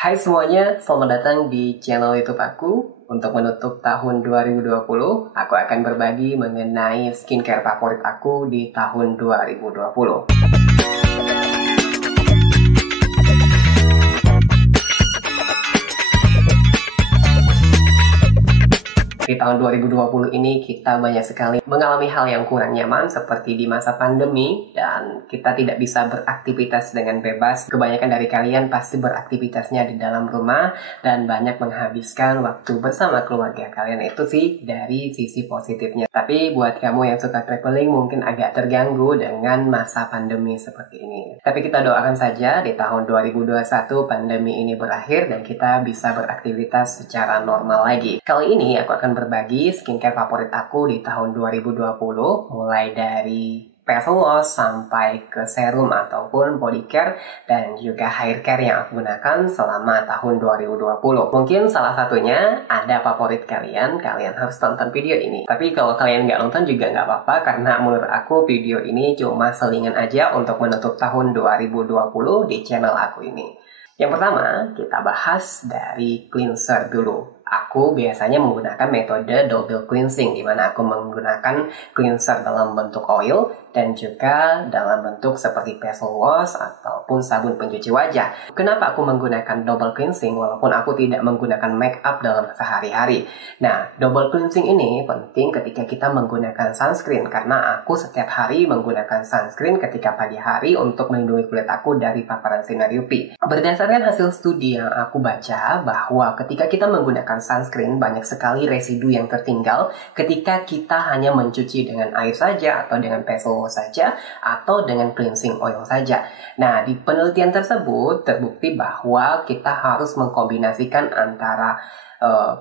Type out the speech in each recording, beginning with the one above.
Hai semuanya, selamat datang di channel YouTube aku. Untuk menutup tahun 2020, aku akan berbagi mengenai skincare favorit aku di tahun 2020. Di tahun 2020 ini kita banyak sekali mengalami hal yang kurang nyaman seperti di masa pandemi dan kita tidak bisa beraktivitas dengan bebas. Kebanyakan dari kalian pasti beraktivitasnya di dalam rumah dan banyak menghabiskan waktu bersama keluarga kalian. Itu sih dari sisi positifnya. Tapi buat kamu yang suka traveling mungkin agak terganggu dengan masa pandemi seperti ini. Tapi kita doakan saja di tahun 2021 pandemi ini berakhir dan kita bisa beraktivitas secara normal lagi. Kali ini aku akan berbagi skincare favorit aku di tahun 2020, mulai dari facial wash sampai ke serum ataupun body care dan juga hair care yang aku gunakan selama tahun 2020. Mungkin salah satunya ada favorit kalian harus tonton video ini. Tapi kalau kalian nggak nonton juga nggak apa-apa, karena menurut aku video ini cuma selingan aja untuk menutup tahun 2020 di channel aku ini. Yang pertama, kita bahas dari cleanser dulu. Aku biasanya menggunakan metode double cleansing, di mana aku menggunakan cleanser dalam bentuk oil dan juga dalam bentuk seperti facial wash ataupun sabun pencuci wajah. Kenapa aku menggunakan double cleansing walaupun aku tidak menggunakan make up dalam sehari-hari? Nah, double cleansing ini penting ketika kita menggunakan sunscreen, karena aku setiap hari menggunakan sunscreen ketika pagi hari untuk melindungi kulit aku dari paparan sinar UV. Berdasarkan hasil studi yang aku baca, bahwa ketika kita menggunakan sunscreen, banyak sekali residu yang tertinggal ketika kita hanya mencuci dengan air saja atau dengan facial wash saja atau dengan cleansing oil saja. Nah, di penelitian tersebut terbukti bahwa kita harus mengkombinasikan antara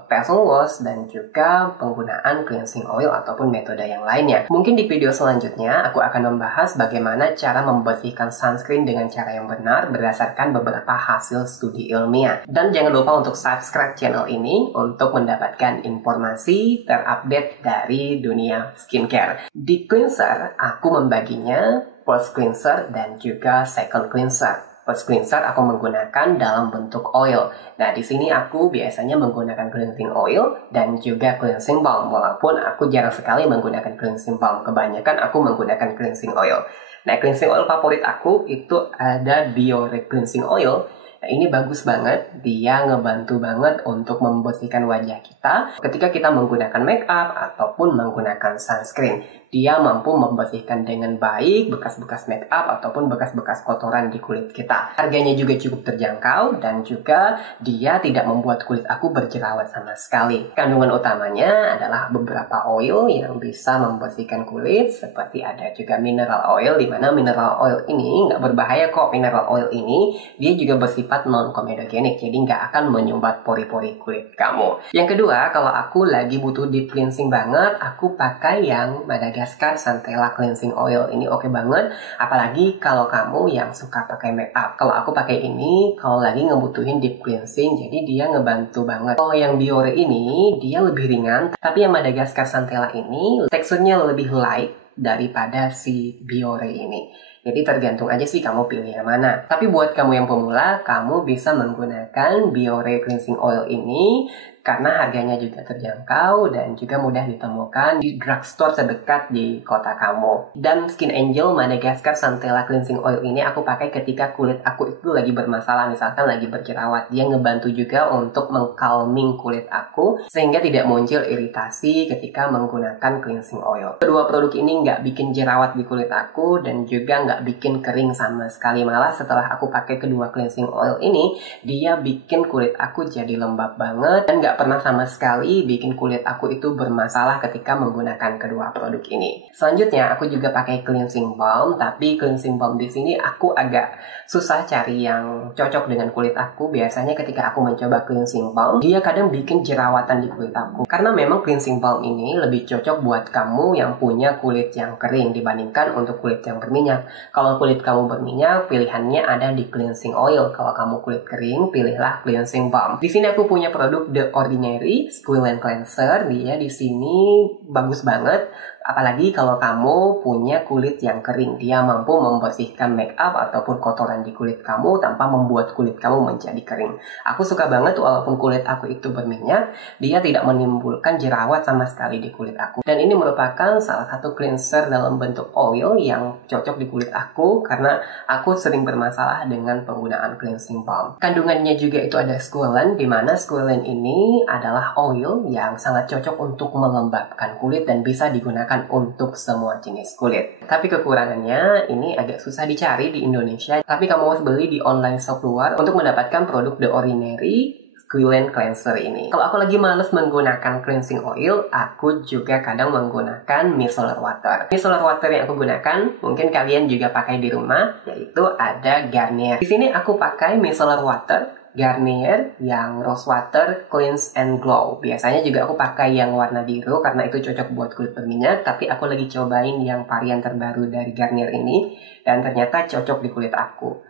facial wash dan juga penggunaan cleansing oil ataupun metode yang lainnya. Mungkin di video selanjutnya aku akan membahas bagaimana cara membersihkan sunscreen dengan cara yang benar berdasarkan beberapa hasil studi ilmiah. Dan jangan lupa untuk subscribe channel ini untuk mendapatkan informasi terupdate dari dunia skincare. Di cleanser, aku membaginya first cleanser dan juga second cleanser. First cleanser aku menggunakan dalam bentuk oil. Nah, di sini aku biasanya menggunakan cleansing oil dan juga cleansing balm. Walaupun aku jarang sekali menggunakan cleansing balm, kebanyakan aku menggunakan cleansing oil. Nah, cleansing oil favorit aku itu ada Biore Cleansing Oil. Nah, ini bagus banget, dia ngebantu banget untuk membersihkan wajah kita ketika kita menggunakan make up ataupun menggunakan sunscreen. Dia mampu membersihkan dengan baik bekas-bekas make up ataupun bekas-bekas kotoran di kulit kita. Harganya juga cukup terjangkau dan juga dia tidak membuat kulit aku berjerawat sama sekali. Kandungan utamanya adalah beberapa oil yang bisa membersihkan kulit, seperti ada juga mineral oil, di mana mineral oil ini nggak berbahaya kok. Mineral oil ini dia juga bersifat non-komedogenik, jadi nggak akan menyumbat pori-pori kulit kamu. Yang kedua, kalau aku lagi butuh deep cleansing banget, aku pakai yang Madagascar Centella Cleansing Oil. Ini oke banget, apalagi kalau kamu yang suka pakai make up. Kalau aku pakai ini kalau lagi ngebutuhin deep cleansing, jadi dia ngebantu banget. Kalau yang Biore ini dia lebih ringan, tapi yang Madagascar Centella ini teksturnya lebih light daripada si Biore ini. Jadi tergantung aja sih kamu pilih yang mana. Tapi buat kamu yang pemula, kamu bisa menggunakan Biore Cleansing Oil ini karena harganya juga terjangkau dan juga mudah ditemukan di drugstore terdekat di kota kamu. Dan Skin Angel Madagascar Centella Cleansing Oil ini aku pakai ketika kulit aku itu lagi bermasalah, misalkan lagi berjerawat. Dia ngebantu juga untuk mengcalming kulit aku sehingga tidak muncul iritasi ketika menggunakan cleansing oil. Kedua produk ini nggak bikin jerawat di kulit aku dan juga nggak bikin kering sama sekali. Malah setelah aku pakai kedua cleansing oil ini, dia bikin kulit aku jadi lembab banget dan nggak pernah sama sekali bikin kulit aku itu bermasalah ketika menggunakan kedua produk ini. Selanjutnya aku juga pakai cleansing balm, tapi cleansing balm di sini aku agak susah cari yang cocok dengan kulit aku. Biasanya ketika aku mencoba cleansing balm, dia kadang bikin jerawatan di kulit aku. Karena memang cleansing balm ini lebih cocok buat kamu yang punya kulit yang kering dibandingkan untuk kulit yang berminyak. Kalau kulit kamu berminyak, pilihannya ada di cleansing oil. Kalau kamu kulit kering, pilihlah cleansing balm. Di sini aku punya produk The Ordinary Squalane Cleanser. Dia di sini bagus banget Apalagi kalau kamu punya kulit yang kering, dia mampu membersihkan make up ataupun kotoran di kulit kamu tanpa membuat kulit kamu menjadi kering. Aku suka banget walaupun kulit aku itu berminyak, dia tidak menimbulkan jerawat sama sekali di kulit aku. Dan ini merupakan salah satu cleanser dalam bentuk oil yang cocok di kulit aku karena aku sering bermasalah dengan penggunaan cleansing balm. Kandungannya juga itu ada squalane, di mana squalane ini adalah oil yang sangat cocok untuk melembabkan kulit dan bisa digunakan untuk semua jenis kulit. Tapi kekurangannya ini agak susah dicari di Indonesia. Tapi kamu harus beli di online shop luar untuk mendapatkan produk The Ordinary Squalane Cleanser ini. Kalau aku lagi males menggunakan cleansing oil, aku juga kadang menggunakan micellar water. Micellar water yang aku gunakan, mungkin kalian juga pakai di rumah, yaitu ada Garnier. Di sini aku pakai micellar water Garnier yang Rose Water Cleanse and Glow. Biasanya juga aku pakai yang warna biru karena itu cocok buat kulit berminyak, tapi aku lagi cobain yang varian terbaru dari Garnier ini dan ternyata cocok di kulit aku.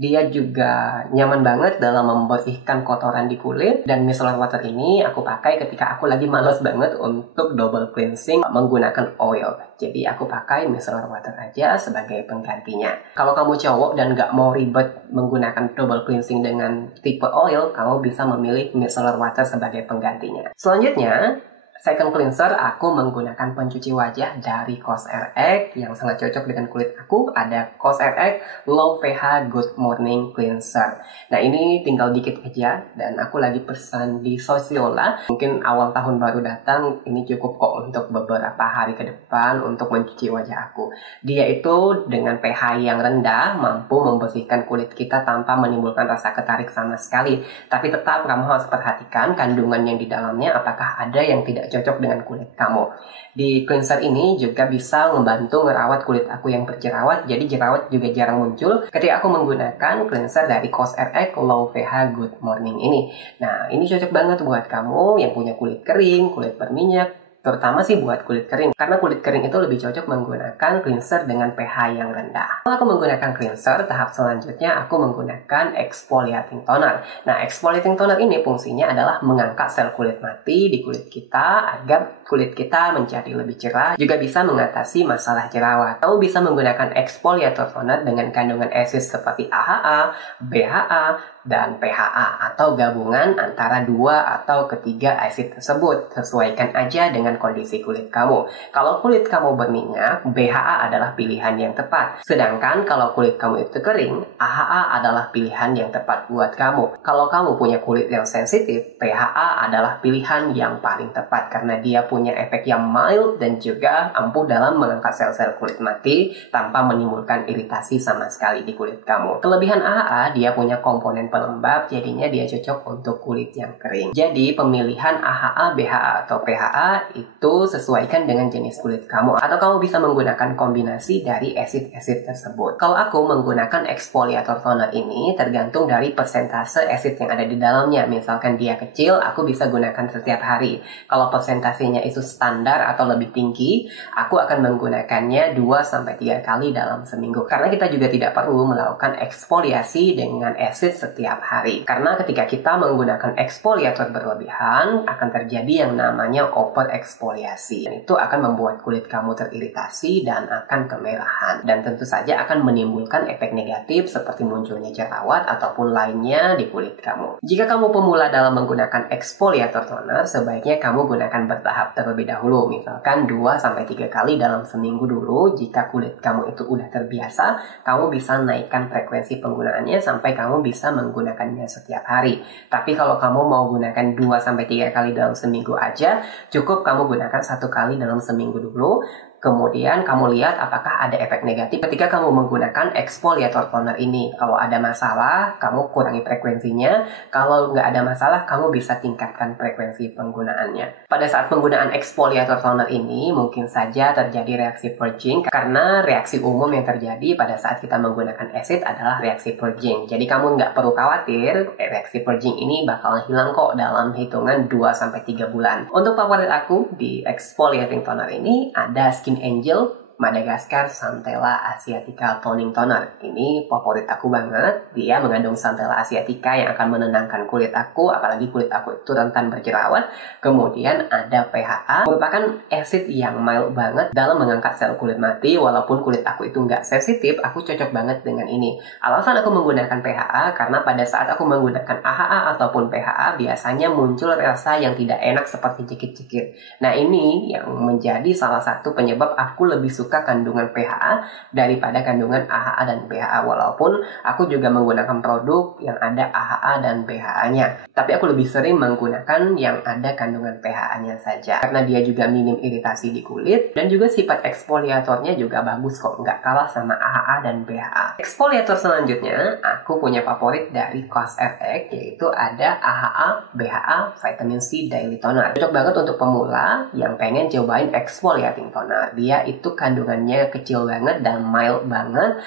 Dia juga nyaman banget dalam membersihkan kotoran di kulit. Dan micellar water ini aku pakai ketika aku lagi males banget untuk double cleansing menggunakan oil. Jadi aku pakai micellar water aja sebagai penggantinya. Kalau kamu cowok dan gak mau ribet menggunakan double cleansing dengan tipe oil, kamu bisa memilih micellar water sebagai penggantinya. Selanjutnya, second cleanser, aku menggunakan pencuci wajah dari COSRX yang sangat cocok dengan kulit aku. Ada COSRX Low pH Good Morning Cleanser. Nah, ini tinggal dikit aja dan aku lagi pesan di Sosiola. Mungkin awal tahun baru datang, ini cukup kok untuk beberapa hari ke depan untuk mencuci wajah aku. Dia itu dengan pH yang rendah mampu membersihkan kulit kita tanpa menimbulkan rasa ketarik sama sekali. Tapi tetap kamu harus perhatikan kandungan yang di dalamnya, apakah ada yang tidak cocok dengan kulit kamu. Di cleanser ini juga bisa membantu merawat kulit aku yang berjerawat, jadi jerawat juga jarang muncul ketika aku menggunakan cleanser dari COSRX Low pH Good Morning ini. Nah, ini cocok banget buat kamu yang punya kulit kering, kulit berminyak, terutama sih buat kulit kering, karena kulit kering itu lebih cocok menggunakan cleanser dengan pH yang rendah. Kalau aku menggunakan cleanser, tahap selanjutnya aku menggunakan exfoliating toner. Nah, exfoliating toner ini fungsinya adalah mengangkat sel kulit mati di kulit kita agar kulit kita menjadi lebih cerah, juga bisa mengatasi masalah jerawat. Kamu bisa menggunakan exfoliator toner dengan kandungan asid seperti AHA, BHA, dan PHA atau gabungan antara 2 atau ketiga asid tersebut. Sesuaikan aja dengan kondisi kulit kamu. Kalau kulit kamu berminyak, BHA adalah pilihan yang tepat. Sedangkan kalau kulit kamu itu kering, AHA adalah pilihan yang tepat buat kamu. Kalau kamu punya kulit yang sensitif, PHA adalah pilihan yang paling tepat karena dia punya efek yang mild dan juga ampuh dalam mengangkat sel-sel kulit mati tanpa menimbulkan iritasi sama sekali di kulit kamu. Kelebihan AHA, dia punya komponen pelembab, jadinya dia cocok untuk kulit yang kering. Jadi pemilihan AHA, BHA, atau PHA itu sesuaikan dengan jenis kulit kamu, atau kamu bisa menggunakan kombinasi dari asid-asid tersebut. Kalau aku menggunakan exfoliator toner ini tergantung dari persentase asid yang ada di dalamnya. Misalkan dia kecil, aku bisa gunakan setiap hari. Kalau persentasenya itu standar atau lebih tinggi, aku akan menggunakannya 2-3 kali dalam seminggu. Karena kita juga tidak perlu melakukan eksfoliasi dengan asid setiap hari. Karena ketika kita menggunakan eksfoliator berlebihan, akan terjadi yang namanya over eksfoliasi. Dan itu akan membuat kulit kamu teriritasi dan akan kemerahan. Dan tentu saja akan menimbulkan efek negatif seperti munculnya jerawat ataupun lainnya di kulit kamu. Jika kamu pemula dalam menggunakan eksfoliator toner, sebaiknya kamu gunakan bertahap terlebih dahulu. Misalkan 2-3 kali dalam seminggu dulu. Jika kulit kamu itu udah terbiasa, kamu bisa naikkan frekuensi penggunaannya sampai kamu bisa menggunakannya setiap hari. Tapi kalau kamu mau gunakan 2-3 kali dalam seminggu aja, cukup kamu gunakan 1 kali dalam seminggu dulu. Kemudian kamu lihat apakah ada efek negatif ketika kamu menggunakan exfoliator toner ini. Kalau ada masalah, kamu kurangi frekuensinya. Kalau nggak ada masalah, kamu bisa tingkatkan frekuensi penggunaannya. Pada saat penggunaan exfoliator toner ini, mungkin saja terjadi reaksi purging. Karena reaksi umum yang terjadi pada saat kita menggunakan asid adalah reaksi purging. Jadi kamu nggak perlu khawatir, reaksi purging ini bakal hilang kok dalam hitungan 2-3 bulan. Untuk favorit aku di exfoliating toner ini ada Skin Angel Madagascar Centella Asiatica Toning Toner. Ini favorit aku banget. Dia mengandung Centella Asiatica yang akan menenangkan kulit aku, apalagi kulit aku itu rentan berjerawat. Kemudian ada PHA, merupakan acid yang mild banget dalam mengangkat sel kulit mati. Walaupun kulit aku itu nggak sensitif, aku cocok banget dengan ini. Alasan aku menggunakan PHA karena pada saat aku menggunakan AHA ataupun PHA biasanya muncul rasa yang tidak enak seperti cekit-cekit. Nah, ini yang menjadi salah satu penyebab aku lebih suka kandungan PHA daripada kandungan AHA dan BHA, walaupun aku juga menggunakan produk yang ada AHA dan BHA-nya, tapi aku lebih sering menggunakan yang ada kandungan PHA-nya saja karena dia juga minim iritasi di kulit dan juga sifat eksfoliatornya juga bagus kok, nggak kalah sama AHA dan BHA. Eksfoliator selanjutnya aku punya favorit dari COSRX, yaitu ada AHA BHA Vitamin C Daily Toner. Cocok banget untuk pemula yang pengen cobain exfoliating toner. Dia itu kandungannya kecil banget dan mild banget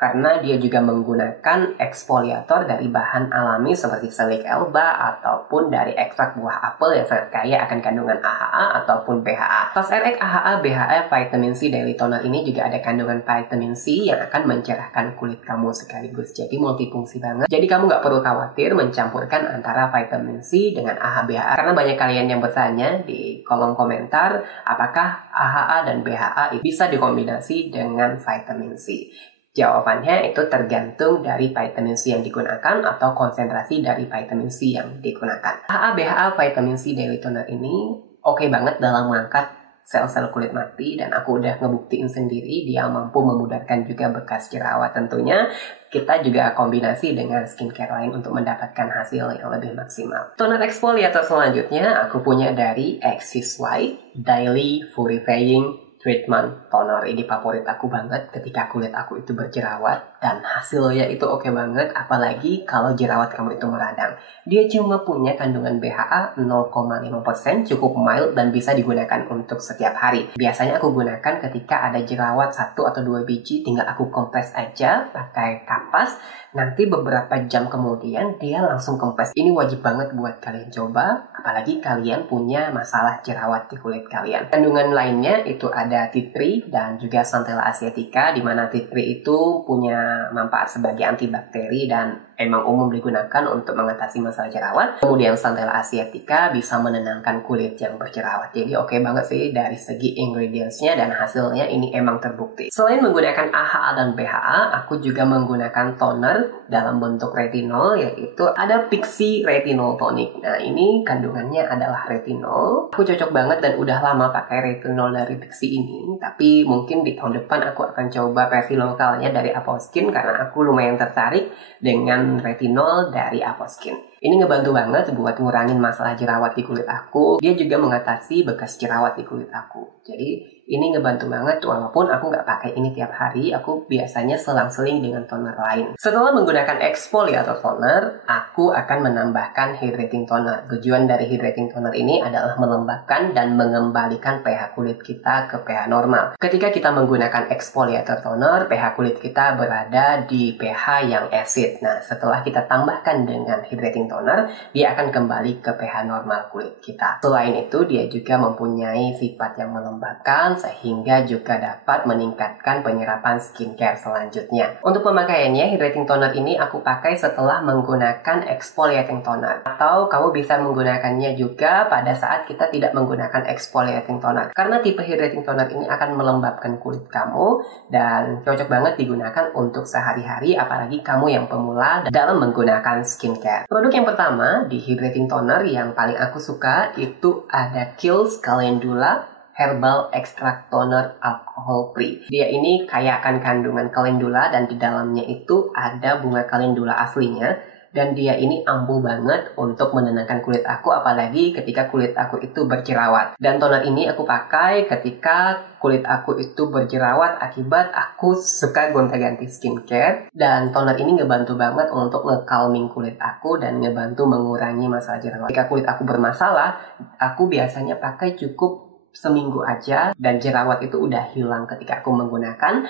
karena dia juga menggunakan eksfoliator dari bahan alami seperti selik elba ataupun dari ekstrak buah apel yang sangat kaya akan kandungan AHA ataupun BHA. COSRX AHA BHA Vitamin C Daily Toner ini juga ada kandungan vitamin C yang akan mencerahkan kulit kamu sekaligus. Jadi multifungsi banget. Jadi kamu nggak perlu khawatir mencampurkan antara vitamin C dengan AHA BHA. Karena banyak kalian yang bertanya di kolom komentar apakah AHA dan BHA bisa dikombinasi dengan vitamin C. Jawabannya itu tergantung dari vitamin C yang digunakan atau konsentrasi dari vitamin C yang digunakan. AHA BHA Vitamin C Daily Toner ini oke banget dalam mengangkat sel-sel kulit mati dan aku udah ngebuktiin sendiri dia mampu memudarkan juga bekas jerawat. Tentunya kita juga kombinasi dengan skincare lain untuk mendapatkan hasil yang lebih maksimal. Toner exfoliator selanjutnya aku punya dari Axis White Daily Purifying Treatment Toner. Ini favorit aku banget ketika kulit aku itu berjerawat dan hasilnya itu oke banget, apalagi kalau jerawat kamu itu meradang. Dia cuma punya kandungan BHA 0,5%, cukup mild dan bisa digunakan untuk setiap hari. Biasanya aku gunakan ketika ada jerawat 1 atau 2 biji, tinggal aku kompres aja pakai kapas. Nanti beberapa jam kemudian dia langsung kempes. Ini wajib banget buat kalian coba, apalagi kalian punya masalah jerawat di kulit kalian. Kandungan lainnya itu ada tea tree dan juga Centella Asiatica, di mana tea tree itu punya manfaat sebagai antibakteri dan emang umum digunakan untuk mengatasi masalah jerawat. Kemudian Centella Asiatica bisa menenangkan kulit yang berjerawat. Jadi oke banget sih dari segi ingredients-nya dan hasilnya ini emang terbukti. Selain menggunakan AHA dan BHA, aku juga menggunakan toner dalam bentuk retinol, yaitu ada Pixi Retinol Tonic. Nah, ini kandungannya adalah retinol. Aku cocok banget dan udah lama pakai retinol dari Pixi ini, tapi mungkin di tahun depan aku akan coba versi lokalnya dari Aposkin karena aku lumayan tertarik dengan retinol dari Aposkin. Ini ngebantu banget buat ngurangin masalah jerawat di kulit aku. Dia juga mengatasi bekas jerawat di kulit aku. Jadi ini ngebantu banget walaupun aku nggak pakai ini tiap hari. Aku biasanya selang-seling dengan toner lain. Setelah menggunakan exfoliator toner, aku akan menambahkan hydrating toner. Tujuan dari hydrating toner ini adalah melembabkan dan mengembalikan pH kulit kita ke pH normal. Ketika kita menggunakan exfoliator toner, pH kulit kita berada di pH yang acid. Nah, setelah kita tambahkan dengan hydrating toner, dia akan kembali ke pH normal kulit kita. Selain itu, dia juga mempunyai sifat yang melembabkan sehingga juga dapat meningkatkan penyerapan skincare selanjutnya. Untuk pemakaiannya, hydrating toner ini aku pakai setelah menggunakan exfoliating toner. Atau kamu bisa menggunakannya juga pada saat kita tidak menggunakan exfoliating toner. Karena tipe hydrating toner ini akan melembabkan kulit kamu dan cocok banget digunakan untuk sehari-hari, apalagi kamu yang pemula dalam menggunakan skincare. Produk yang pertama di hydrating toner yang paling aku suka itu ada Kiehl's Calendula Herbal Extract Toner Alcohol Free. Dia ini kaya akan kandungan kalendula dan di dalamnya itu ada bunga kalendula aslinya. Dan dia ini ampuh banget untuk menenangkan kulit aku, apalagi ketika kulit aku itu berjerawat. Dan toner ini aku pakai ketika kulit aku itu berjerawat akibat aku suka gonta-ganti skincare. Dan toner ini ngebantu banget untuk nge-calming kulit aku dan ngebantu mengurangi masalah jerawat. Ketika kulit aku bermasalah, aku biasanya pakai cukup seminggu aja dan jerawat itu udah hilang ketika aku menggunakan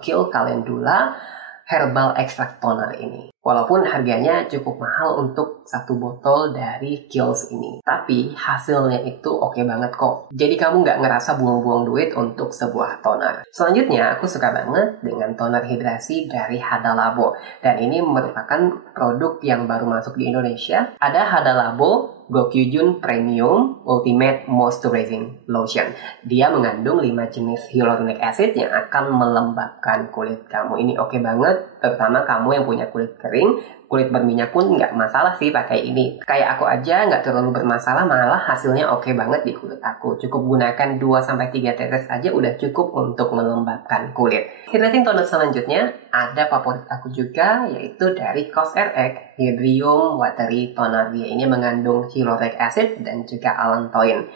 Kiehl's Calendula Herbal Extract Toner ini. Walaupun harganya cukup mahal untuk satu botol dari Kiehl's ini. Tapi hasilnya itu oke banget kok. Jadi kamu nggak ngerasa buang-buang duit untuk sebuah toner. Selanjutnya aku suka banget dengan toner hidrasi dari Hada Labo. Dan ini merupakan produk yang baru masuk di Indonesia. Ada Hada Labo Gokyujun Premium Ultimate Moisturizing Lotion. Dia mengandung 5 jenis hyaluronic acid yang akan melembabkan kulit kamu. Ini oke banget, terutama kamu yang punya kulit kering. Kulit berminyak pun nggak masalah sih pakai ini. Kayak aku aja nggak terlalu bermasalah, malah hasilnya oke banget di kulit aku. Cukup gunakan 2-3 tetes aja udah cukup untuk melembabkan kulit. Hydrating toner selanjutnya ada favorit aku juga, yaitu dari COSRX Hydrium Watery Toner. Dia ini mengandung hyaluronic acid dan juga allantoin.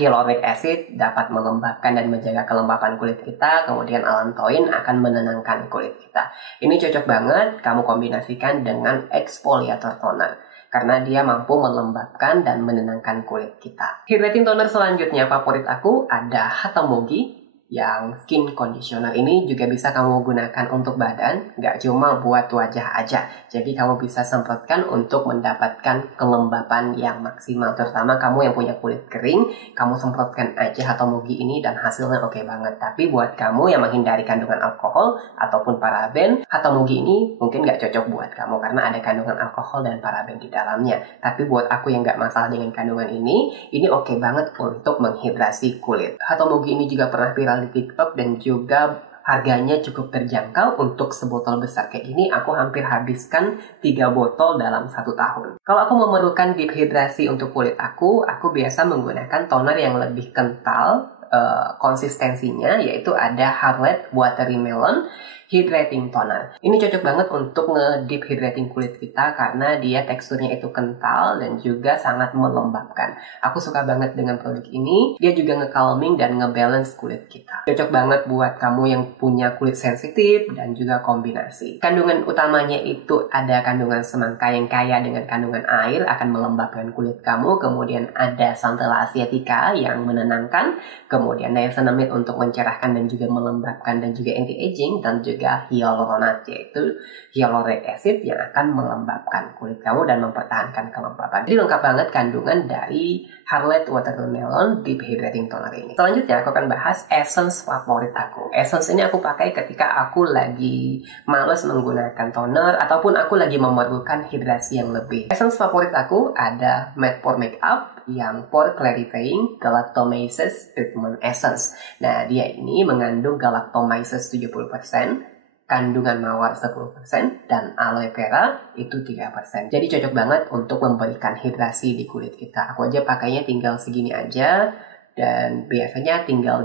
Hyaluronic acid dapat melembabkan dan menjaga kelembapan kulit kita, kemudian allantoin akan menenangkan kulit kita. Ini cocok banget kamu kombinasikan dengan exfoliator toner, karena dia mampu melembabkan dan menenangkan kulit kita. Hydrating toner selanjutnya favorit aku ada Hatamogi yang skin conditioner. Ini juga bisa kamu gunakan untuk badan, nggak cuma buat wajah aja. Jadi kamu bisa semprotkan untuk mendapatkan kelembapan yang maksimal. Terutama kamu yang punya kulit kering, kamu semprotkan aja Hatamogi ini dan hasilnya oke banget. Tapi buat kamu yang menghindari kandungan alkohol ataupun paraben, Hatamogi ini mungkin nggak cocok buat kamu karena ada kandungan alkohol dan paraben di dalamnya. Tapi buat aku yang nggak masalah dengan kandungan ini oke banget untuk menghidrasi kulit. Hatamogi ini juga pernah viral di TikTok dan juga harganya cukup terjangkau. Untuk sebotol besar kayak gini aku hampir habiskan 3 botol dalam 1 tahun. Kalau aku memerlukan deep hidrasi untuk kulit aku biasa menggunakan toner yang lebih kental konsistensinya, yaitu ada Harlette Watermelon Hydrating Toner. Ini cocok banget untuk nge-deep hydrating kulit kita karena dia teksturnya itu kental dan juga sangat melembabkan. Aku suka banget dengan produk ini. Dia juga nge-calming dan nge-balance kulit kita. Cocok banget buat kamu yang punya kulit sensitif dan juga kombinasi. Kandungan utamanya itu ada kandungan semangka yang kaya dengan kandungan air akan melembabkan kulit kamu. Kemudian ada Centella asiatica yang menenangkan. Kemudian niacinamide untuk mencerahkan dan juga melembabkan dan juga anti-aging, dan juga hyaluronat yaitu hyaluronic acid yang akan melembabkan kulit kamu dan mempertahankan kelembapan. Jadi lengkap banget kandungan dari Harlette Watermelon Deep Hydrating Toner ini. Selanjutnya aku akan bahas essence favorit aku. Essence ini aku pakai ketika aku lagi males menggunakan toner ataupun aku lagi memerlukan hidrasi yang lebih. Essence favorit aku ada Made for Makeup yang Pore Clarifying Galactomyces Treatment Essence. Nah, dia ini mengandung galactomyces 70%, kandungan mawar 10%, dan aloe vera itu 3%. Jadi cocok banget untuk memberikan hidrasi di kulit kita. Aku aja pakainya tinggal segini aja, dan biasanya tinggal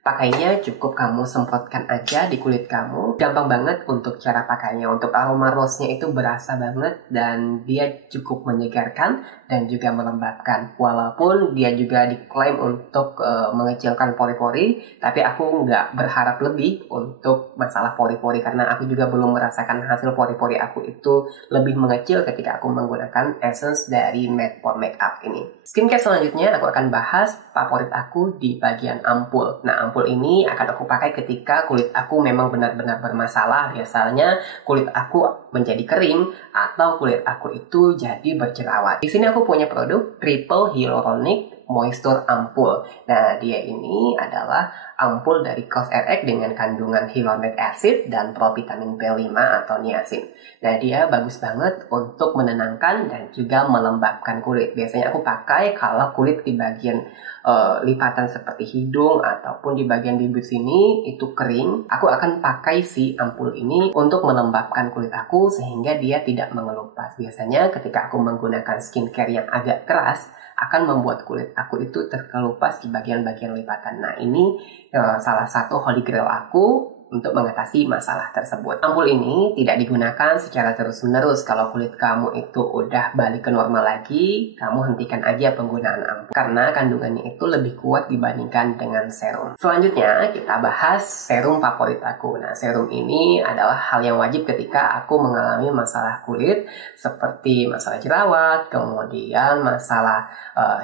pakainya cukup kamu semprotkan aja di kulit kamu. Gampang banget untuk cara pakainya. Untuk aroma rose-nya itu berasa banget dan dia cukup menyegarkan dan juga melembabkan. Walaupun dia juga diklaim untuk mengecilkan pori-pori, tapi aku nggak berharap lebih untuk masalah pori-pori karena aku juga belum merasakan hasil pori-pori aku itu lebih mengecil ketika aku menggunakan essence dari Made for Makeup ini. Skincare selanjutnya aku akan bahas favorit aku di bagian ampul. Nah, ampul ini akan aku pakai ketika kulit aku memang benar-benar bermasalah. Biasanya kulit aku menjadi kering atau kulit aku itu jadi berjerawat. Di sini aku punya produk Triple Hyaluronic Moisture Ampul. Nah, dia ini adalah ampul dari COSRX dengan kandungan hyaluronic acid dan provitamin B5 atau niacin. Nah, dia bagus banget untuk menenangkan dan juga melembabkan kulit. Biasanya aku pakai kalau kulit di bagian lipatan seperti hidung ataupun di bagian bibir sini itu kering. Aku akan pakai si ampul ini untuk melembabkan kulit aku sehingga dia tidak mengelupas. Biasanya ketika aku menggunakan skincare yang agak keras akan membuat kulit aku itu terkelupas di bagian-bagian lipatan. Nah, ini salah satu holy grail aku untuk mengatasi masalah tersebut. Ampul ini tidak digunakan secara terus-menerus. Kalau kulit kamu itu udah balik ke normal lagi, kamu hentikan aja penggunaan ampul karena kandungannya itu lebih kuat dibandingkan dengan serum. Selanjutnya kita bahas serum favorit aku. Nah, serum ini adalah hal yang wajib ketika aku mengalami masalah kulit seperti masalah jerawat, kemudian masalah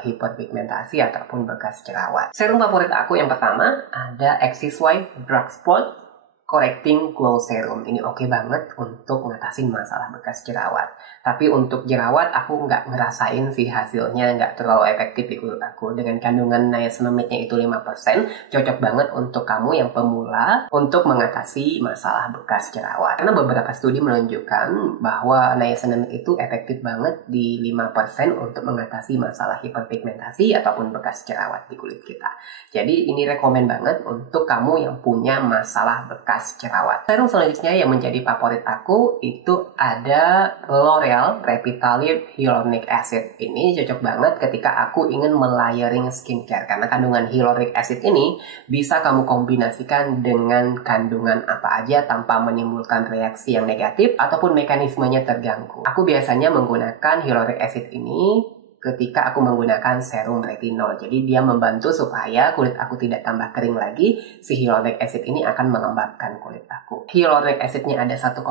hiperpigmentasi ataupun bekas jerawat. Serum favorit aku yang pertama ada Axis White Drug Spot Correcting Glow Serum. Ini oke banget untuk ngatasin masalah bekas jerawat. Tapi untuk jerawat aku nggak ngerasain sih hasilnya, nggak terlalu efektif di kulit aku. Dengan kandungan niacinamide-nya itu 5%, cocok banget untuk kamu yang pemula untuk mengatasi masalah bekas jerawat. Karena beberapa studi menunjukkan bahwa niacinamide itu efektif banget di 5% untuk mengatasi masalah hiperpigmentasi ataupun bekas jerawat di kulit kita. Jadi ini rekomen banget untuk kamu yang punya masalah bekas jerawat. Serum selanjutnya yang menjadi favorit aku itu ada L'Oreal Revitalift Hyaluronic Acid. Ini cocok banget ketika aku ingin melayering skincare karena kandungan hyaluronic acid ini bisa kamu kombinasikan dengan kandungan apa aja tanpa menimbulkan reaksi yang negatif ataupun mekanismenya terganggu. Aku biasanya menggunakan hyaluronic acid ini ketika aku menggunakan serum retinol. Jadi dia membantu supaya kulit aku tidak tambah kering lagi. Si hyaluronic acid ini akan melembabkan kulit aku. Hyaluronic acidnya ada 1,5%,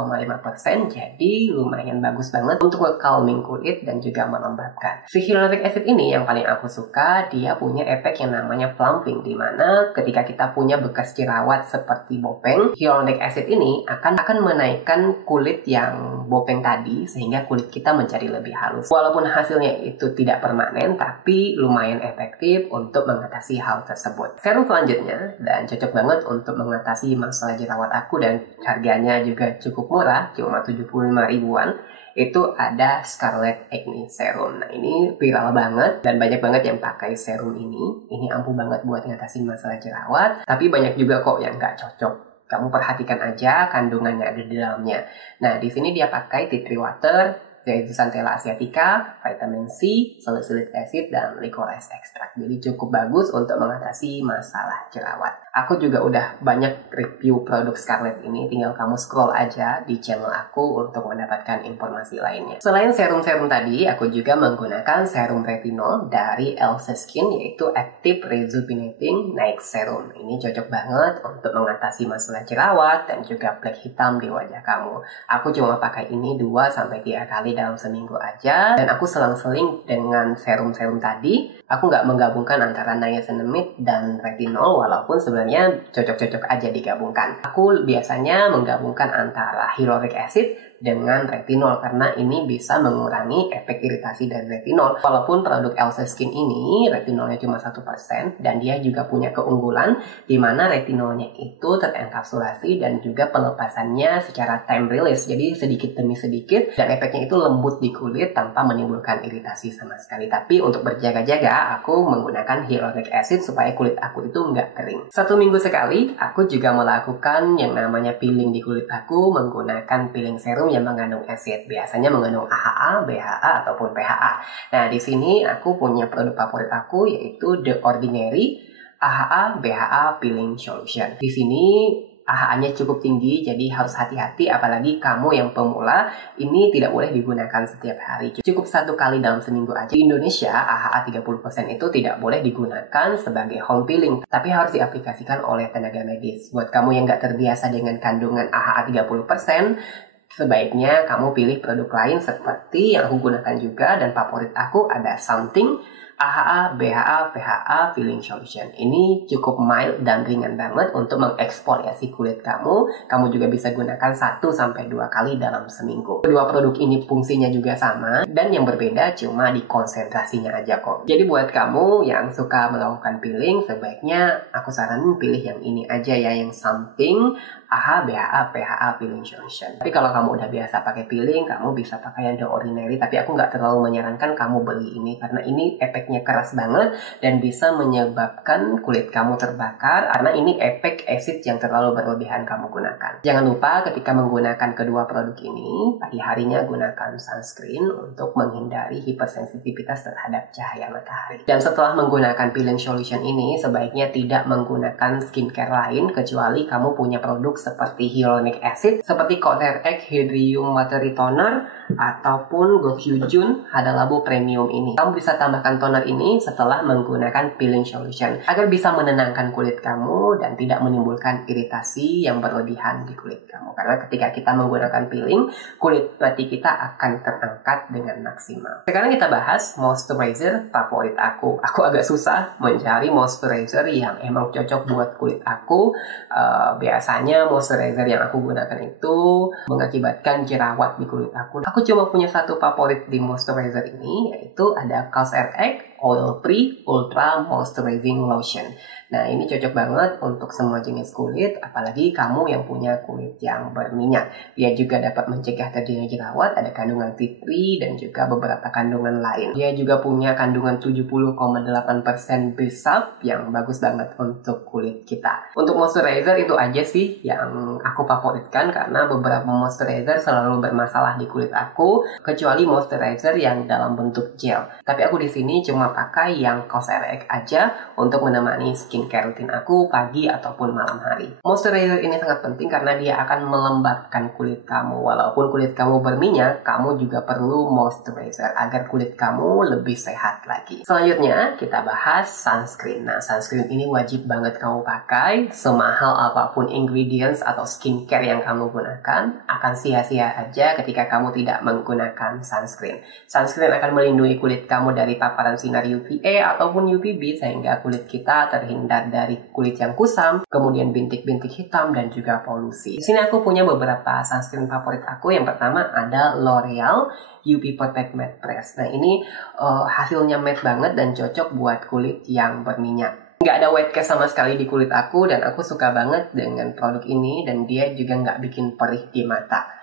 jadi lumayan bagus banget untuk nge-calming kulit dan juga melembabkan. Si hyaluronic acid ini yang paling aku suka, dia punya efek yang namanya plumping, dimana ketika kita punya bekas jerawat seperti bopeng, hyaluronic acid ini akan menaikkan kulit yang bopeng tadi sehingga kulit kita menjadi lebih halus. Walaupun hasilnya itu tidak permanen, tapi lumayan efektif untuk mengatasi hal tersebut. Serum selanjutnya, dan cocok banget untuk mengatasi masalah jerawat aku dan harganya juga cukup murah, cuma 75 ribuan, itu ada Scarlet Acne Serum. Nah ini viral banget dan banyak banget yang pakai serum ini. Ini ampuh banget buat ngatasin masalah jerawat, tapi banyak juga kok yang nggak cocok. Kamu perhatikan aja kandungannya ada di dalamnya. Nah di sini dia pakai tea tree water, yaitu Centella asiatica, vitamin C, salicylic acid, dan licorice extract. Jadi cukup bagus untuk mengatasi masalah jerawat. Aku juga udah banyak review produk Scarlet ini, tinggal kamu scroll aja di channel aku untuk mendapatkan informasi lainnya. Selain serum-serum tadi, aku juga menggunakan serum retinol dari Elsa Skin, yaitu Active Rejuvenating Night Serum. Ini cocok banget untuk mengatasi masalah jerawat dan juga flek hitam di wajah kamu. Aku cuma pakai ini 2-3 kali dalam seminggu aja, dan aku selang-seling dengan serum-serum tadi. Aku nggak menggabungkan antara niacinamide dan retinol, walaupun sebenarnya cocok-cocok aja digabungkan. Aku biasanya menggabungkan antara hyaluronic acid dengan retinol karena ini bisa mengurangi efek iritasi dari retinol. Walaupun produk Elsa Skin ini retinolnya cuma 1% dan dia juga punya keunggulan di mana retinolnya itu terenkapsulasi dan juga pelepasannya secara time release. Jadi sedikit demi sedikit dan efeknya itu lembut di kulit tanpa menimbulkan iritasi sama sekali. Tapi untuk berjaga-jaga aku menggunakan hyaluronic acid supaya kulit aku itu nggak kering. 1 minggu sekali aku juga melakukan yang namanya peeling di kulit aku menggunakan peeling serum yang mengandung acid, biasanya mengandung AHA, BHA ataupun PHA. Nah, di sini aku punya produk favorit aku yaitu The Ordinary AHA BHA Peeling Solution. Di sini AHA-nya cukup tinggi, jadi harus hati-hati apalagi kamu yang pemula, ini tidak boleh digunakan setiap hari. Cukup 1 kali dalam seminggu aja. Di Indonesia, AHA 30% itu tidak boleh digunakan sebagai home peeling, tapi harus diaplikasikan oleh tenaga medis. Buat kamu yang nggak terbiasa dengan kandungan AHA 30%, sebaiknya kamu pilih produk lain seperti yang aku gunakan juga dan favorit aku ada Something AHA, BHA, PHA Peeling Solution. Ini cukup mild dan ringan banget untuk mengeksfoliasi kulit kamu. Kamu juga bisa gunakan 1-2 kali dalam seminggu. Kedua produk ini fungsinya juga sama dan yang berbeda cuma di konsentrasinya aja kok. Jadi buat kamu yang suka melakukan peeling, sebaiknya aku saranin pilih yang ini aja ya, yang Something AHA, BHA, PHA Peeling Solution. Tapi kalau kamu udah biasa pakai peeling, kamu bisa pakai yang The Ordinary. Tapi aku nggak terlalu menyarankan kamu beli ini karena ini efeknya keras banget dan bisa menyebabkan kulit kamu terbakar karena ini efek acid yang terlalu berlebihan kamu gunakan. Jangan lupa ketika menggunakan kedua produk ini, pagi harinya gunakan sunscreen untuk menghindari hipersensitivitas terhadap cahaya matahari. Dan setelah menggunakan peeling solution ini, sebaiknya tidak menggunakan skincare lain kecuali kamu punya produk seperti hyaluronic acid, seperti COSRX Hydrium Watery Toner ataupun Gokyujun Hada Labo Premium ini. Kamu bisa tambahkan toner toner ini setelah menggunakan peeling solution agar bisa menenangkan kulit kamu dan tidak menimbulkan iritasi yang berlebihan di kulit kamu. Karena ketika kita menggunakan peeling, kulit putih kita akan terangkat dengan maksimal. Sekarang kita bahas moisturizer favorit aku. Aku agak susah mencari moisturizer yang emang cocok buat kulit aku. Biasanya moisturizer yang aku gunakan itu mengakibatkan jerawat di kulit aku. Aku cuma punya satu favorit di moisturizer ini, yaitu ada COSRX Oil Free Ultra Moisturizing Lotion. Nah, ini cocok banget untuk semua jenis kulit, apalagi kamu yang punya kulit yang berminyak. Dia juga dapat mencegah terjadinya jerawat, ada kandungan tea tree dan juga beberapa kandungan lain. Dia juga punya kandungan 70,8% B-sap yang bagus banget untuk kulit kita. Untuk moisturizer itu aja sih yang aku favoritkan, karena beberapa moisturizer selalu bermasalah di kulit aku, kecuali moisturizer yang dalam bentuk gel. Tapi aku di sini cuma pakai yang COSRX aja untuk menemani skincare rutin aku pagi ataupun malam hari. Moisturizer ini sangat penting karena dia akan melembabkan kulit kamu. Walaupun kulit kamu berminyak, kamu juga perlu moisturizer agar kulit kamu lebih sehat lagi. Selanjutnya kita bahas sunscreen. Nah, sunscreen ini wajib banget kamu pakai. Semahal apapun ingredients atau skincare yang kamu gunakan, akan sia-sia aja ketika kamu tidak menggunakan sunscreen. Sunscreen akan melindungi kulit kamu dari paparan sinar UVA ataupun UVB sehingga kulit kita terhindar dari kulit yang kusam, kemudian bintik-bintik hitam dan juga polusi. Di sini aku punya beberapa sunscreen favorit aku. Yang pertama ada L'Oreal UV Protect Matte Press. Nah, ini hasilnya matte banget dan cocok buat kulit yang berminyak. Nggak ada white cast sama sekali di kulit aku dan aku suka banget dengan produk ini, dan dia juga nggak bikin perih di mata.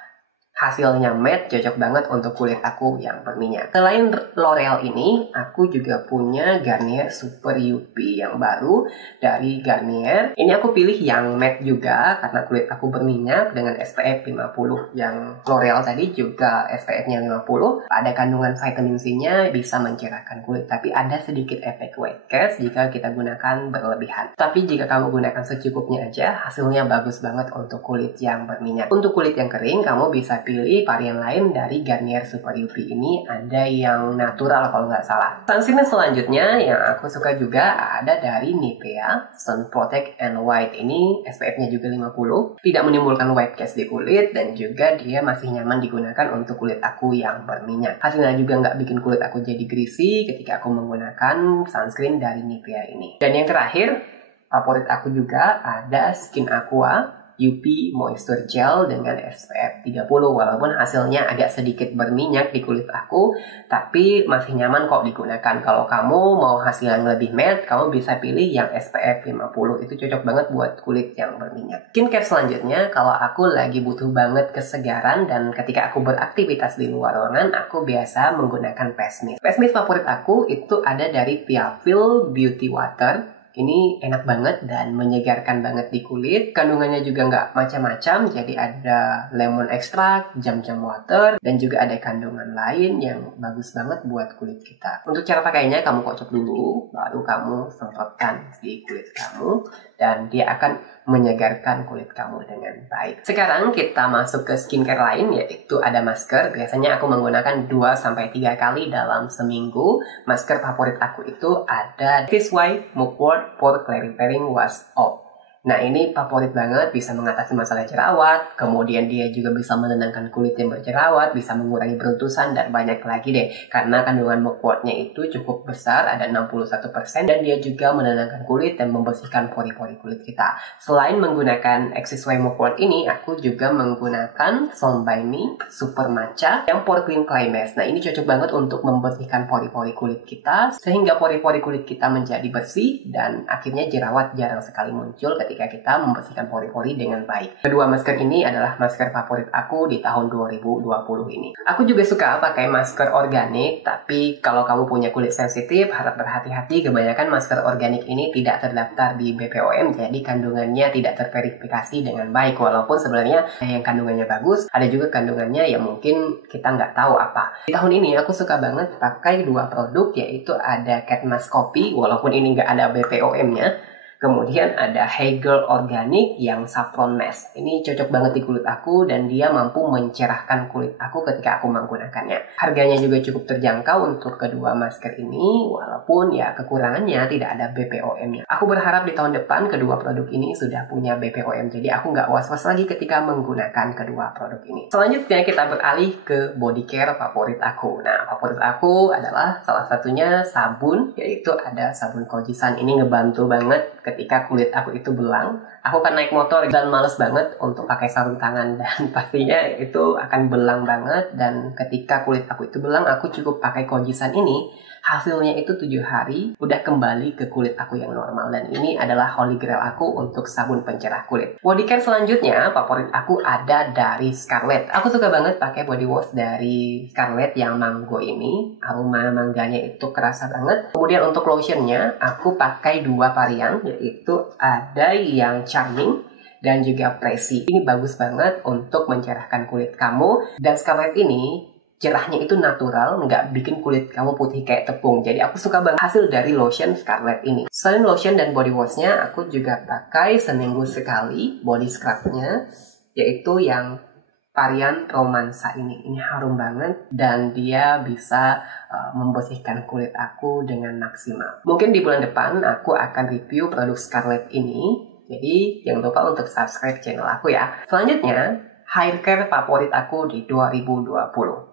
Hasilnya matte, cocok banget untuk kulit aku yang berminyak. Selain L'Oreal ini, aku juga punya Garnier Super UV yang baru dari Garnier. Ini aku pilih yang matte juga karena kulit aku berminyak dengan SPF 50. Yang L'Oreal tadi juga SPF-nya 50. Ada kandungan vitamin C-nya, bisa mencerahkan kulit. Tapi ada sedikit efek white cast jika kita gunakan berlebihan. Tapi jika kamu gunakan secukupnya aja, hasilnya bagus banget untuk kulit yang berminyak. Untuk kulit yang kering, kamu bisa pilih varian lain dari Garnier Super UV ini. Ada yang natural kalau nggak salah. Sunscreen selanjutnya yang aku suka juga ada dari Nivea Sun Protect and White. Ini SPF-nya juga 50, tidak menimbulkan white cast di kulit, dan juga dia masih nyaman digunakan untuk kulit aku yang berminyak. Hasilnya juga nggak bikin kulit aku jadi greasy ketika aku menggunakan sunscreen dari Nivea ini. Dan yang terakhir, favorit aku juga ada Skin Aqua UV Moisture Gel dengan SPF 30. Walaupun hasilnya agak sedikit berminyak di kulit aku, tapi masih nyaman kok digunakan. Kalau kamu mau hasil yang lebih matte, kamu bisa pilih yang SPF 50. Itu cocok banget buat kulit yang berminyak. Skincare selanjutnya, kalau aku lagi butuh banget kesegaran dan ketika aku beraktivitas di luar ruangan, aku biasa menggunakan face mist. Face mist favorit aku itu ada dari Piaville Beauty Water. Ini enak banget dan menyegarkan banget di kulit. Kandungannya juga nggak macam-macam, jadi ada lemon extract, jam-jam water, dan juga ada kandungan lain yang bagus banget buat kulit kita. Untuk cara pakainya, kamu kocok dulu, baru kamu semprotkan di kulit kamu, dan dia akan menyegarkan kulit kamu dengan baik. Sekarang kita masuk ke skincare lain, yaitu ada masker. Biasanya aku menggunakan 2-3 kali dalam seminggu. Masker favorit aku itu ada This White Mugwort Pore Clarifying Wash Off. Nah, ini favorit banget, bisa mengatasi masalah jerawat, kemudian dia juga bisa menenangkan kulit yang berjerawat, bisa mengurangi beruntusan, dan banyak lagi deh. Karena kandungan mugwortnya itu cukup besar, ada 61%, dan dia juga menenangkan kulit dan membersihkan pori-pori kulit kita. Selain menggunakan XSY Mugwort ini, aku juga menggunakan Som by Me Super Matcha yang Pore Clean Climax. Nah, ini cocok banget untuk membersihkan pori-pori kulit kita, sehingga pori-pori kulit kita menjadi bersih, dan akhirnya jerawat jarang sekali muncul ketika kita membersihkan pori-pori dengan baik. Kedua masker ini adalah masker favorit aku di tahun 2020 ini. Aku juga suka pakai masker organik, tapi kalau kamu punya kulit sensitif, harap berhati-hati. Kebanyakan masker organik ini tidak terdaftar di BPOM, jadi kandungannya tidak terverifikasi dengan baik. Walaupun sebenarnya yang kandungannya bagus, ada juga kandungannya yang mungkin kita nggak tahu apa. Di tahun ini aku suka banget pakai 2 produk, yaitu ada Cat Mask Coffee, walaupun ini nggak ada BPOM-nya. Kemudian ada Hegel Organic yang Saffron Mask. Ini cocok banget di kulit aku dan dia mampu mencerahkan kulit aku ketika aku menggunakannya. Harganya juga cukup terjangkau untuk kedua masker ini, walaupun ya kekurangannya tidak ada BPOM-nya. Aku berharap di tahun depan kedua produk ini sudah punya BPOM, jadi aku nggak was-was lagi ketika menggunakan kedua produk ini. Selanjutnya kita beralih ke body care favorit aku. Nah, favorit aku adalah salah satunya sabun, yaitu ada sabun Kojisan. Ini ngebantu banget ketika kulit aku itu belang. Aku kan naik motor dan males banget untuk pakai sarung tangan, dan pastinya itu akan belang banget. Dan ketika kulit aku itu belang, aku cukup pakai Kojisan ini. Hasilnya itu 7 hari udah kembali ke kulit aku yang normal, dan ini adalah holy grail aku untuk sabun pencerah kulit. Body care selanjutnya favorit aku ada dari Scarlett. Aku suka banget pakai body wash dari Scarlett yang mango ini. Aroma mangganya itu kerasa banget. Kemudian untuk lotionnya aku pakai 2 varian, yaitu ada yang charming dan juga Pressy. Ini bagus banget untuk mencerahkan kulit kamu, dan Scarlett ini cerahnya itu natural, nggak bikin kulit kamu putih kayak tepung. Jadi aku suka banget hasil dari lotion Scarlett ini. Selain lotion dan body washnya, aku juga pakai seminggu sekali body scrubnya, yaitu yang varian romansa ini. Ini harum banget dan dia bisa membersihkan kulit aku dengan maksimal. Mungkin di bulan depan aku akan review produk Scarlett ini. Jadi jangan lupa untuk subscribe channel aku ya. Selanjutnya, hair care favorit aku di 2020.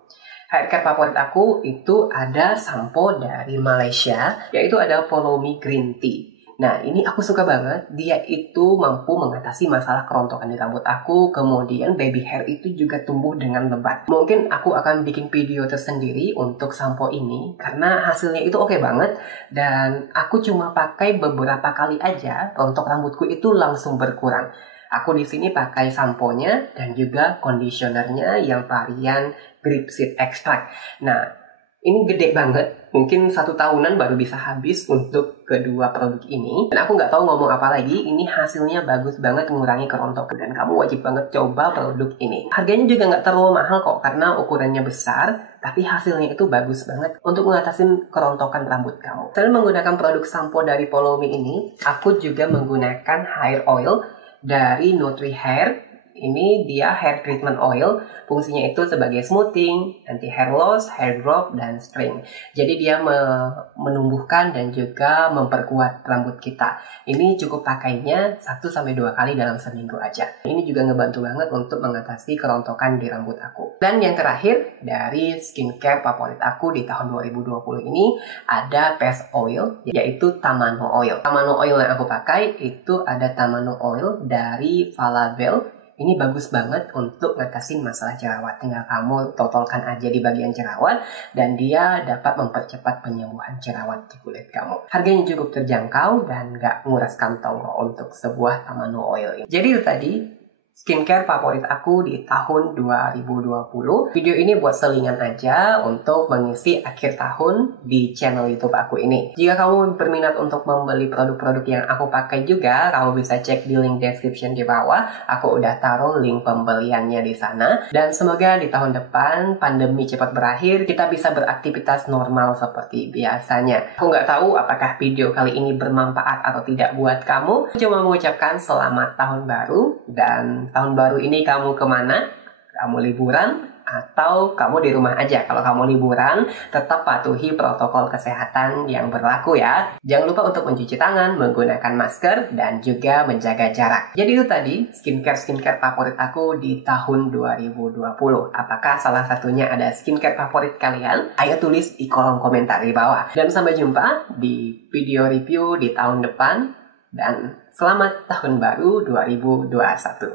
Hair care favorit aku itu ada sampo dari Malaysia, yaitu ada Follow Me Green Tea. Nah, ini aku suka banget. Dia itu mampu mengatasi masalah kerontokan di rambut aku. Kemudian baby hair itu juga tumbuh dengan lebat. Mungkin aku akan bikin video tersendiri untuk sampo ini, karena hasilnya itu oke banget. Dan aku cuma pakai beberapa kali aja, rontok rambutku itu langsung berkurang. Aku di sini pakai samponya dan juga conditionernya yang varian Grapeseed Extract. Nah, ini gede banget. Mungkin 1 tahunan baru bisa habis untuk kedua produk ini. Dan aku nggak tahu ngomong apa lagi. Ini hasilnya bagus banget mengurangi kerontokan. Dan kamu wajib banget coba produk ini. Harganya juga nggak terlalu mahal kok, karena ukurannya besar. Tapi hasilnya itu bagus banget untuk mengatasi kerontokan rambut kamu. Selain menggunakan produk sampo dari Follow Me ini, aku juga menggunakan hair oil dari Nutri Hair. Ini dia hair treatment oil. Fungsinya itu sebagai smoothing, anti hair loss, hair growth, dan string. Jadi dia menumbuhkan dan juga memperkuat rambut kita. Ini cukup pakainya 1-2 kali dalam seminggu aja. Ini juga ngebantu banget untuk mengatasi kerontokan di rambut aku. Dan yang terakhir, dari skincare favorit aku di tahun 2020 ini ada face oil, yaitu Tamano oil. Tamano oil yang aku pakai itu ada Tamano oil dari Falabella. Ini bagus banget untuk ngatasin masalah jerawat. Tinggal kamu totolkan aja di bagian jerawat, dan dia dapat mempercepat penyembuhan jerawat di kulit kamu. Harganya cukup terjangkau dan nggak nguras kantong untuk sebuah Tamano oil ini. Jadi itu tadi skincare favorit aku di tahun 2020. Video ini buat selingan aja untuk mengisi akhir tahun di channel YouTube aku ini. Jika kamu berminat untuk membeli produk-produk yang aku pakai juga, kamu bisa cek di link description di bawah. Aku udah taruh link pembeliannya di sana. Dan semoga di tahun depan pandemi cepat berakhir, kita bisa beraktivitas normal seperti biasanya. Aku nggak tahu apakah video kali ini bermanfaat atau tidak buat kamu. Cuma mengucapkan selamat tahun baru, dan tahun baru ini kamu kemana? Kamu liburan? Atau kamu di rumah aja? Kalau kamu liburan, tetap patuhi protokol kesehatan yang berlaku ya. Jangan lupa untuk mencuci tangan, menggunakan masker, dan juga menjaga jarak. Jadi itu tadi skincare favorit aku di tahun 2020. Apakah salah satunya ada skincare favorit kalian? Ayo tulis di kolom komentar di bawah. Dan sampai jumpa di video review di tahun depan. Dan selamat tahun baru 2021.